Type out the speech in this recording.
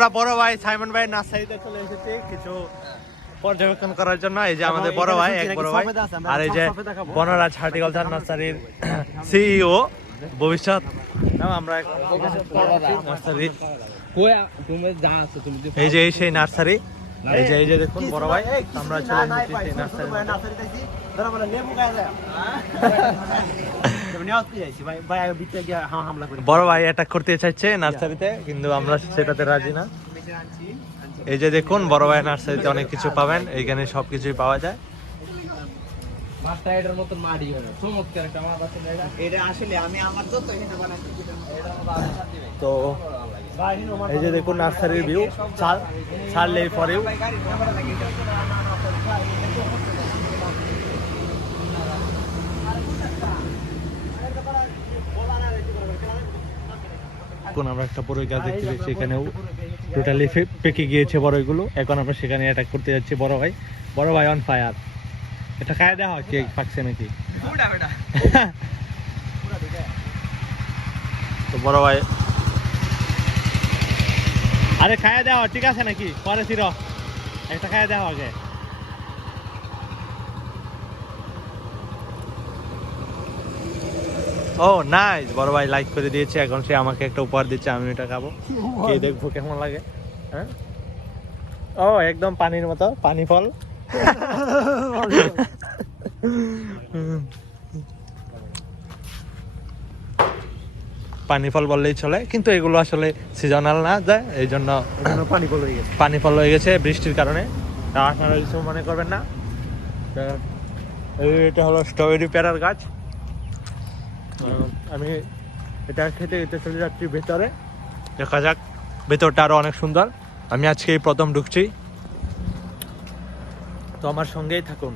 আমরা বড় ভাই সাইমন ভাই নার্সারিতে চলে এসেছি কিছু পর্যবেক্ষণ করার জন্য। এই যে আমাদের বড় ভাই এক বড় ভাই। আর এই যে বনরাজ হার্টিকালচার নার্সারির সিইও ভবিষ্যৎ। আমরা নার্সারি। এই যে এই সেই নার্সারি। এই যে এই যে দেখুন বড় ভাই আমরা চলে এসেছি নার্সারি বড় ভাই অ্যাটাক করতে চাইছে নার্সারিতে কিন্তু আমরা সেটাতে রাজি না। এই যে দেখুন বড় ভাই নার্সারিতে অনেক কিছু পাবেন এইখানে সবকিছুই পাওয়া যায়। তো এই যে দেখুন নার্সারির ভিউ ছাড় ছাড়লে পরেও। এখন আমরা একটা বড়ই গাছ দেখতে পেয়েছি এখানেও টোটালি পেকে গিয়েছে বড়ইগুলো। এখন আমরা সেখানে অ্যাটাক করতে যাচ্ছি বড় ভাই। বড় ভাই অন ফায়ার এটা খায় দেওয়া হয় কেক পাকছে নাকি তো বড় ভাই। আরে খাইয়া দেওয়া ঠিক আছে নাকি? পরে ছিল। একটা খাইয়া দেওয়া আগে। ও নাইস বড় ভাই লাইক করে দিয়েছে। এখন সে আমাকে একটা উপহার দিচ্ছে আমি এটা খাব। কে দেখব কেমন লাগে। হ্যাঁ? ও একদম পানির মতো পানি ফল। পানি ফল বললেই চলে কিন্তু এগুলো আসলে সিজনাল না যায় এই জন্য পানি পড়ে গেছে। পানি ফল হয়ে গেছে বৃষ্টির কারণে। আপনারা কিছু মনে করবেন না? এটা হলো স্ট্রবেরি পেয়ারার গাছ। আমি এটা খেতে এতে চলে যাচ্ছি ভেতরে। দেখা যাক ভেতরটা আরও অনেক সুন্দর। আমি আজকে এই প্রথম ঢুকছি। তো আমার সঙ্গেই থাকুন।